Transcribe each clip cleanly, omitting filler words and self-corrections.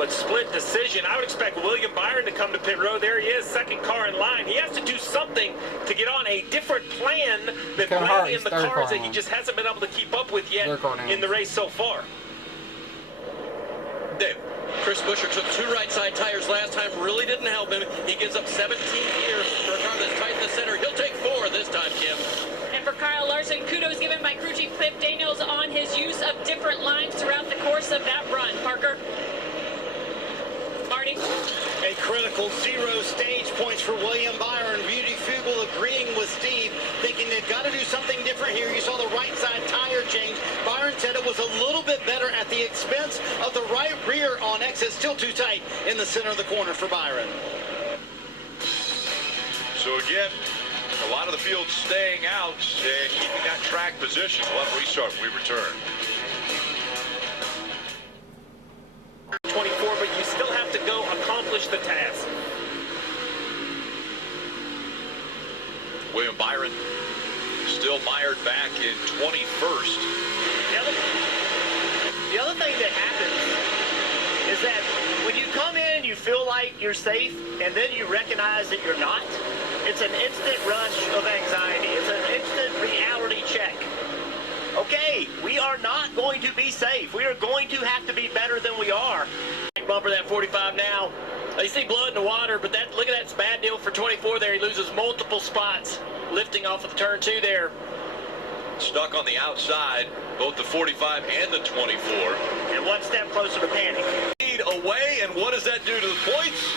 but split decision. I would expect William Byron to come to pit road. There he is, second car in line. He has to do something to get on a different plan than Blaney in the cars that he just hasn't been able to keep up with yet in the race so far. Dave. Chris Buescher took 2 right-side tires last time, really didn't help him. He gives up 17 years for a car that's tight in the center. He'll take 4 this time, Kim. And for Kyle Larson, kudos given by crew chief Cliff Daniels on his use of different lines throughout the course of that run. Parker. Marty. A critical 0 stage points for William Byron. Beauty Fugle agreeing with Steve, thinking they've got to do something different here. You saw the right side tire change. Byron said it was a little bit better at the expense of the right rear on exit. Still too tight in the center of the corner for Byron. So again, a lot of the field staying out and keeping that track position. We'll have restart when we return. 24, but you still have to go accomplish the task. William Byron still mired back in 21st. The other thing that happens is that when you come in and you feel like you're safe and then you recognize that you're not, it's an instant rush of anxiety. It's an instant reality check. Okay, we are not going to be safe. We are going to have to be better than we are. Bumper that 45 now. You see blood in the water, but that, look at that, it's a bad deal for 24 there. He loses multiple spots lifting off of turn 2 there. Stuck on the outside, both the 45 and the 24. And one step closer to panic. Lead away, and what does that do to the points?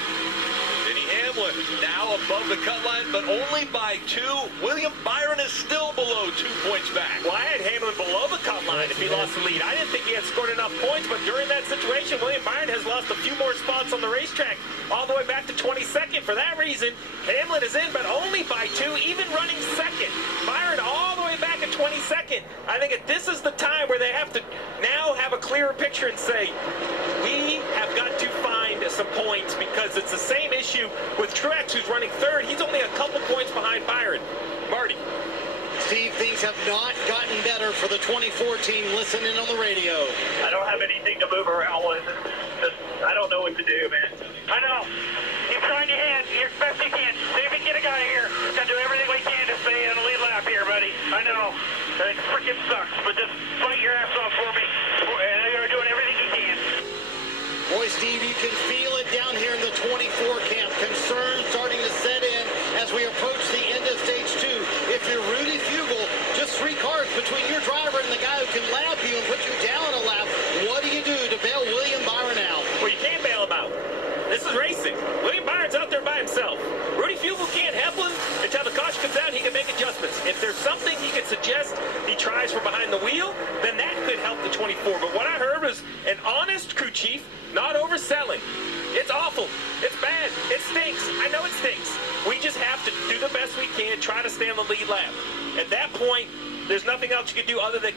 Hamlin now above the cut line, but only by 2. William Byron is still below 2 points back. Well, I had Hamlin below the cut line if he lost the lead. I didn't think he had scored enough points, but during that situation, William Byron has lost a few more spots on the racetrack, all the way back to 22nd. For that reason, Hamlin is in, but only by 2, even running second. Byron all the way back at 22nd. I think that this is the time where they have to now have a clearer picture and say, we have got to find some points, because it's the same issue with Truex, who's running 3rd. He's only a couple points behind Byron. Marty. Steve, things have not gotten better for the 24 team. Listen in on the radio. I don't have anything to move around with. I don't know what to do, man. I know. Keep trying your hand. You're as best you can. See if we can get a guy here. Got to do everything we can to stay in the lead lap here, buddy. I know. It freaking sucks, but just fight your ass off for me. You're doing everything you can. Boy, Steve, you can feel it down here in the 24 camp. Concern starting to set in as we approach the end of stage 2. If you're Rudy Fugle, just 3 cars between your driver and the guy who can lap you and put you down a lap. What do you do to bail William Byron out? Well, you can't bail him out. This is racing. William Byron's out there by himself. Rudy Fugle can't help him until the caution comes out. He can make adjustments. If there's something he can suggest he tries from behind the wheel, then that could help the 24. But what I heard was an honest crew chief, not overselling. It's awful. It's bad. It stinks. I know it stinks. We just have to do the best we can, try to stay on the lead lap. At that point, there's nothing else you can do other than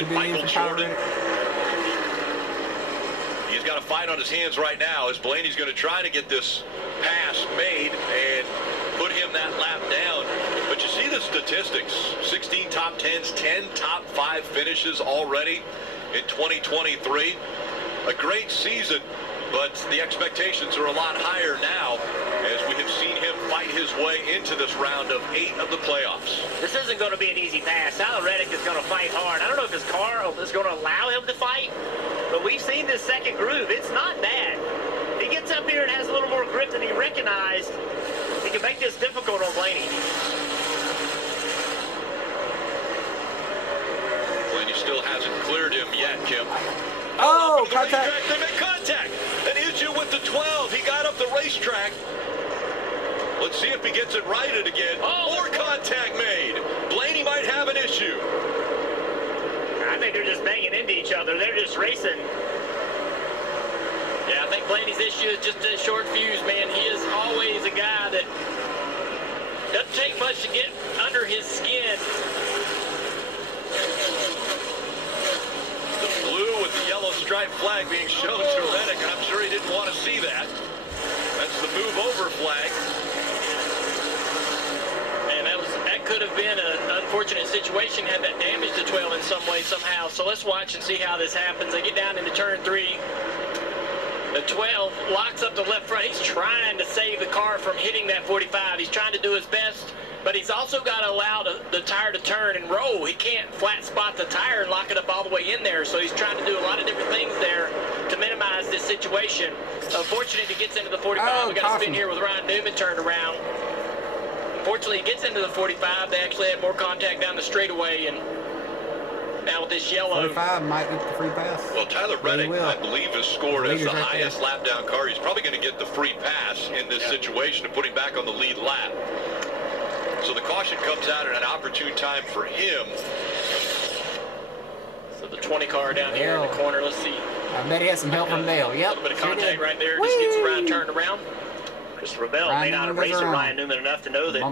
and Michael Jordan. He's got a fight on his hands right now as Blaney's going to try to get this pass made and put him that lap down. But you see the statistics. 16 top 10s, 10 top 5 finishes already in 2023. A great season, but the expectations are a lot higher now as we have seen him fight his way into this round of 8 of the playoffs. This isn't going to be an easy pass. Tyler Reddick is going to fight hard. I don't know if his car is going to allow him to fight, but we've seen this second groove. It's not bad. He gets up here and has a little more grip than he recognized. He can make this difficult on Blaney. Blaney still hasn't cleared him yet, Kim. Oh, contact. They make contact. An issue with the 12. He got up the racetrack. Let's see if he gets it righted again. More contact made. Blaney might have an issue. I think they're just banging into each other. They're just racing. Yeah, I think Blaney's issue is just a short fuse, man. He is always a guy that doesn't take much to get under his skin. Blue with the yellow stripe flag being shown to Reddick, and I'm sure he didn't want to see that. That's the move over flag. And that could have been an unfortunate situation had that damaged the 12 in some way, somehow. So let's watch and see how this happens. They get down into turn 3. The 12 locks up the left front. He's trying to save the car from hitting that 45. He's trying to do his best, but he's also got to allow the tire to turn and roll. He can't flat spot the tire and lock it up all the way in there, so he's trying to do a lot of different things there to minimize this situation. Unfortunately, he gets into the 45. We got to spin here with Ryan Newman turned around. Fortunately, he gets into the 45. They actually had more contact down the straightaway, and now with this yellow. 45 might get the free pass. Well, Tyler Reddick, I believe, has scored as the highest lap down car. He's probably going to get the free pass in this situation and put him back on the lead lap. So the caution comes out at an opportune time for him. So the 20 car down here in the corner. Let's see. I bet he has some help from Dale. Yep. A little bit of contact right there. Just gets Ryan turned around. Christopher Bell may not have raced with Ryan Newman enough to know that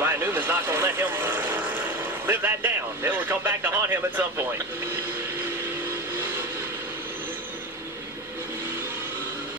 Ryan Newman's not going to let him live that down. It will come back to haunt him at some point.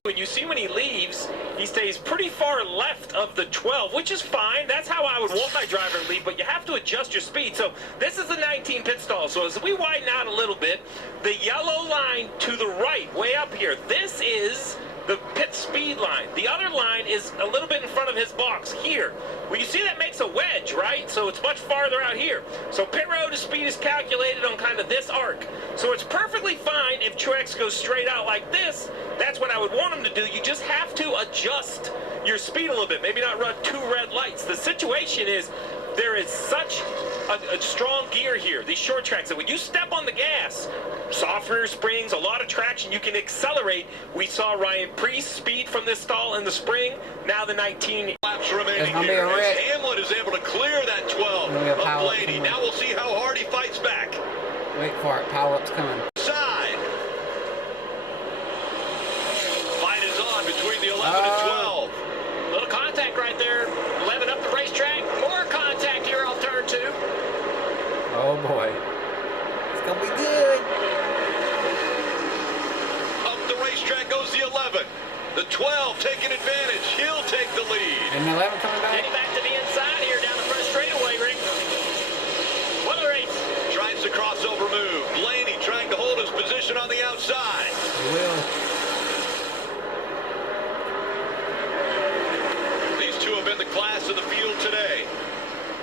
When you see when he leaves, he stays pretty far left of the 12, which is fine. That's how I would want my driver to leave, but you have to adjust your speed. So this is the 19 pit stall. So as we widen out a little bit, the yellow line to the right, way up here, this is the pit speed line. The other line is a little bit in front of his box here. Well, you see that makes a wedge, right? So it's much farther out here. So pit road speed is calculated on kind of this arc. So it's perfectly fine if Truex goes straight out like this. That's what I would want him to do. You just have to adjust your speed a little bit. Maybe not run 2 red lights. The situation is there is such a strong gear here, these short tracks, that when you step on the gas, soft rear springs, a lot of traction, you can accelerate. We saw Ryan Priest's speed from this stall in the spring. Now the 19 laps remaining here. As Hamlin is able to clear that 12 of Blaney. Now we'll see how hard he fights back. Wait for it. Power up's coming. Side. Fight is on between the 11 and 12. Little contact right there. 11 up the racetrack. More contact here off turn 2. Oh boy. It's going to be good. Up the racetrack goes the 11. The 12 taking advantage. He'll take the lead. And the 11 coming back. Getting back to the inside here down the front straightaway, Rick. What a race. Tries the crossover move. Blaney trying to hold his position on the outside. He will. These two have been the class of the field today.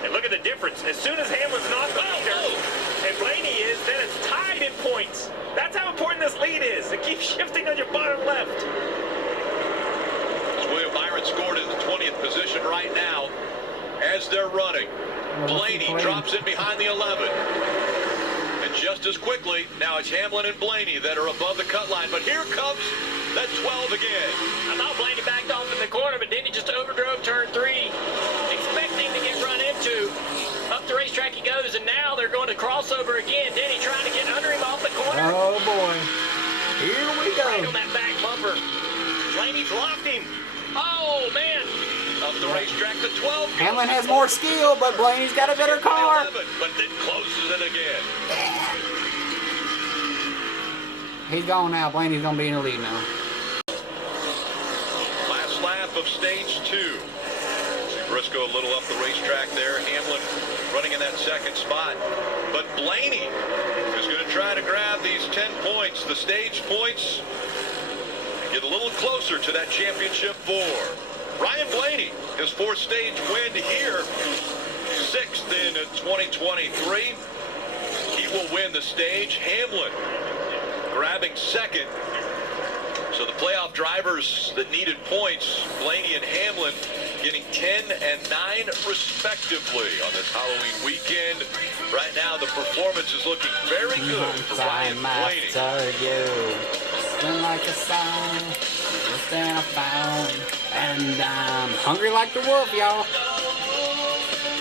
And look at the difference. As soon as Hamlin's not the leader, and Blaney is, then it's tied in points. That's how important this lead is. It keeps shifting on your bottom left. As William Byron scored in the 20th position right now as they're running. Blaney drops in behind the 11. And just as quickly, now it's Hamlin and Blaney that are above the cut line. But here comes that 12 again. I thought Blaney backed off in the corner, but then he just overdrove turn 3, expecting to get run into. Up the racetrack he goes, and now they're going to crossover again. Denny trying to get under him off the corner. Oh boy. Here we go. Right on that back bumper. Blaney blocked him. Oh, man. Up the racetrack, the 12. Hamlin has more skill, but Blaney's got a better car. 11, but then closes it again. He's gone now. Blaney's going to be in the lead now. Last lap of stage 2. Briscoe a little up the racetrack there. Hamlin running in that second spot. But Blaney is going to try to grab these 10 points, the stage points, and get a little closer to that championship 4. Ryan Blaney, his 4th stage win here, 6th in 2023. He will win the stage. Hamlin grabbing 2nd. So the playoff drivers that needed points, Blaney and Hamlin, getting 10 and 9 respectively on this Halloween weekend. Right now, the performance is looking very good for Ryan Blaney. Like a song, just in a found, and I'm hungry like the wolf, y'all.